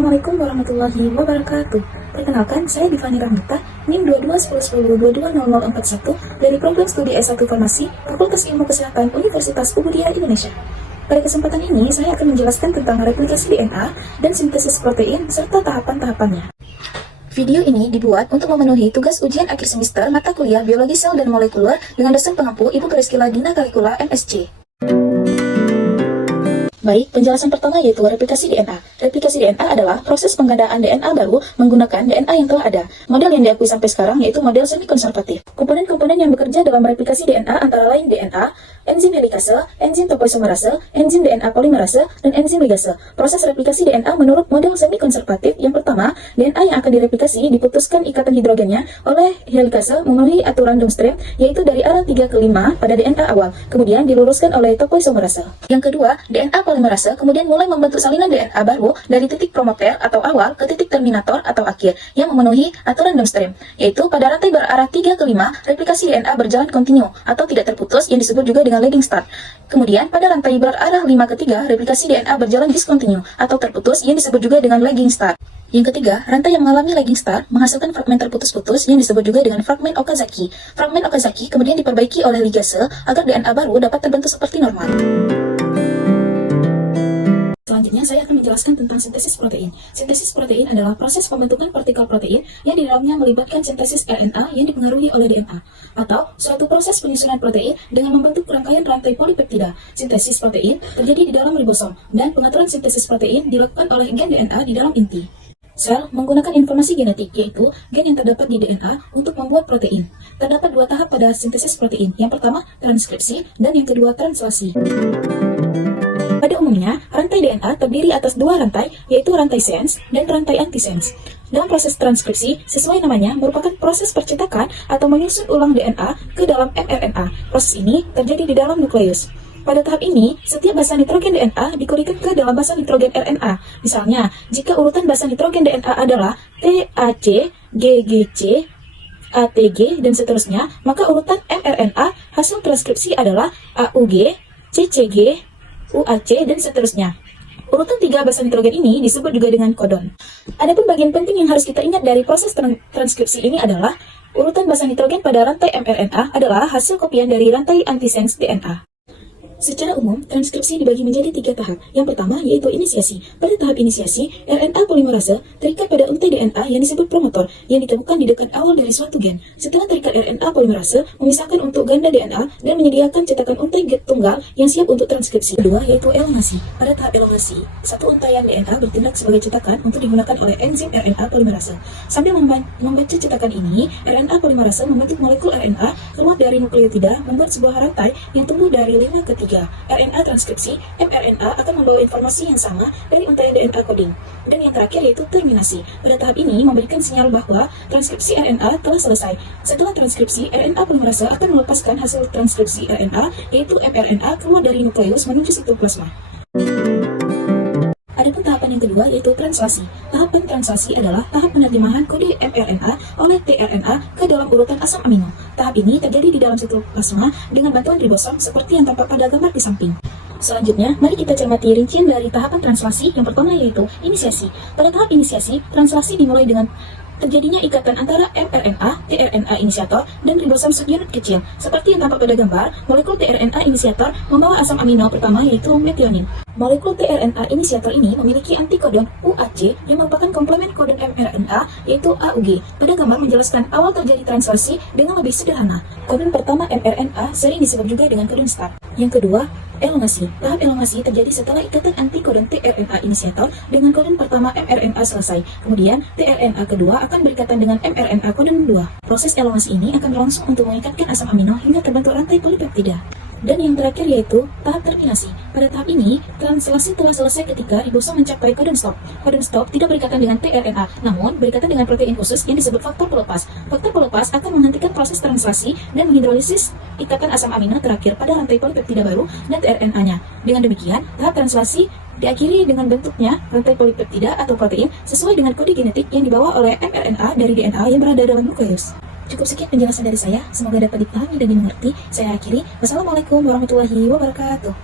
Assalamualaikum warahmatullahi wabarakatuh. Perkenalkan, saya Divani Rahmita, NIM 221010220041 dari Program Studi S1 Farmasi, Fakultas Ilmu Kesehatan Universitas Ubudiyah Indonesia. Pada kesempatan ini, saya akan menjelaskan tentang replikasi DNA dan sintesis protein serta tahapan-tahapannya. Video ini dibuat untuk memenuhi tugas ujian akhir semester mata kuliah Biologi Sel dan Molekuler dengan dosen pengampu Ibu Priscilla Dina Kalikula, MSc. Baik, penjelasan pertama yaitu replikasi DNA. Replikasi DNA adalah proses penggandaan DNA baru menggunakan DNA yang telah ada. Model yang diakui sampai sekarang yaitu model semi-konservatif. Komponen-komponen yang bekerja dalam replikasi DNA antara lain DNA, enzim helikase, enzim topoisomerase, enzim DNA polimerase, dan enzim ligase. Proses replikasi DNA menurut model semi-konservatif yang pertama, DNA yang akan direplikasi diputuskan ikatan hidrogennya oleh helikase memenuhi aturan downstream yaitu dari arah 3 ke 5 pada DNA awal, kemudian diluruskan oleh topoisomerase. Yang kedua, DNA polimerase kemudian mulai membentuk salinan DNA baru dari titik promoter atau awal ke titik terminator atau akhir yang memenuhi aturan downstream, yaitu pada rantai berarah 3 ke 5 replikasi DNA berjalan kontinu atau tidak terputus yang disebut juga dengan lagging start. Kemudian pada rantai berarah 5 ke 3 replikasi DNA berjalan discontinue atau terputus yang disebut juga dengan lagging start. Yang ketiga, rantai yang mengalami lagging start menghasilkan fragmen terputus-putus yang disebut juga dengan fragmen Okazaki. Fragmen Okazaki kemudian diperbaiki oleh ligase agar DNA baru dapat terbentuk seperti normal. Selanjutnya, saya akan menjelaskan tentang sintesis protein. Sintesis protein adalah proses pembentukan partikel protein yang di dalamnya melibatkan sintesis RNA yang dipengaruhi oleh DNA, atau suatu proses penyusunan protein dengan membentuk rangkaian rantai polipeptida. Sintesis protein terjadi di dalam ribosom, dan pengaturan sintesis protein dilakukan oleh gen DNA di dalam inti. Sel menggunakan informasi genetik, yaitu gen yang terdapat di DNA untuk membuat protein. Terdapat dua tahap pada sintesis protein. Yang pertama, transkripsi, dan yang kedua, translasi. Pada umumnya, rantai DNA terdiri atas dua rantai, yaitu rantai sense dan rantai antisense. Dalam proses transkripsi, sesuai namanya, merupakan proses percetakan atau menyusun ulang DNA ke dalam mRNA. Proses ini terjadi di dalam nukleus. Pada tahap ini, setiap basa nitrogen DNA dikulikan ke dalam basa nitrogen RNA. Misalnya, jika urutan basa nitrogen DNA adalah TAC, GGC, ATG, dan seterusnya, maka urutan mRNA hasil transkripsi adalah AUG, CCG, UAC, dan seterusnya. Urutan 3 basa nitrogen ini disebut juga dengan kodon. Adapun bagian penting yang harus kita ingat dari proses transkripsi ini adalah urutan basa nitrogen pada rantai mRNA adalah hasil kopian dari rantai antisense DNA. Secara umum, transkripsi dibagi menjadi 3 tahap. Yang pertama yaitu inisiasi. Pada tahap inisiasi, RNA polimerase terikat pada untai DNA yang disebut promotor yang ditemukan di dekat awal dari suatu gen. Setelah terikat, RNA polimerase memisahkan untuk ganda DNA dan menyediakan cetakan untai tunggal yang siap untuk transkripsi. Kedua yaitu elongasi. Pada tahap elongasi, satu untaian DNA bertindak sebagai cetakan untuk digunakan oleh enzim RNA polimerase. Sambil membaca cetakan ini, RNA polimerase membentuk molekul RNA keluar dari nukleotida membuat sebuah rantai yang tumbuh dari 5 ke 3. RNA transkripsi, mRNA akan membawa informasi yang sama dari untaian DNA coding. Dan yang terakhir yaitu terminasi. Pada tahap ini memberikan sinyal bahwa transkripsi RNA telah selesai. Setelah transkripsi, RNA polimerase akan melepaskan hasil transkripsi RNA yaitu mRNA keluar dari nukleus menuju sitoplasma. Adapun tahapan yang kedua yaitu translasi. Tahapan translasi adalah tahap penerjemahan kode mRNA oleh tRNA ke dalam urutan asam amino. Tahap ini terjadi di dalam sitoplasma dengan bantuan ribosom seperti yang tampak pada gambar di samping. Selanjutnya, mari kita cermati rincian dari tahapan translasi. Yang pertama yaitu inisiasi. Pada tahap inisiasi, translasi dimulai dengan terjadinya ikatan antara mRNA, tRNA inisiator, dan ribosom subunit kecil. Seperti yang tampak pada gambar, molekul tRNA inisiator membawa asam amino pertama yaitu metionin. Molekul tRNA inisiator ini memiliki antikodon UAC yang merupakan komplemen kodon mRNA yaitu AUG. Pada gambar menjelaskan awal terjadi translasi dengan lebih sederhana. Kodon pertama mRNA sering disebut juga dengan kodon start. Yang kedua, elongasi. Tahap elongasi terjadi setelah ikatan antikodon tRNA inisiator dengan kodon pertama mRNA selesai. Kemudian, tRNA kedua akan berikatan dengan mRNA kodon 2. Proses elongasi ini akan berlangsung untuk mengikatkan asam amino hingga terbentuk rantai polipeptida. Dan yang terakhir yaitu tahap terminasi. Pada tahap ini, translasi telah selesai ketika ribosom mencapai kodon stop. Kodon stop tidak berikatan dengan tRNA, namun berikatan dengan protein khusus yang disebut faktor pelepas. Faktor pelepas akan menghentikan proses translasi dan menghidrolisis ikatan asam amino terakhir pada rantai polipeptida baru dan tRNA-nya. Dengan demikian, tahap translasi diakhiri dengan bentuknya rantai polipeptida atau protein sesuai dengan kode genetik yang dibawa oleh mRNA dari DNA yang berada dalam nukleus. Cukup sekian penjelasan dari saya, semoga dapat dipahami dan dimengerti. Saya akhiri. Wassalamualaikum warahmatullahi wabarakatuh.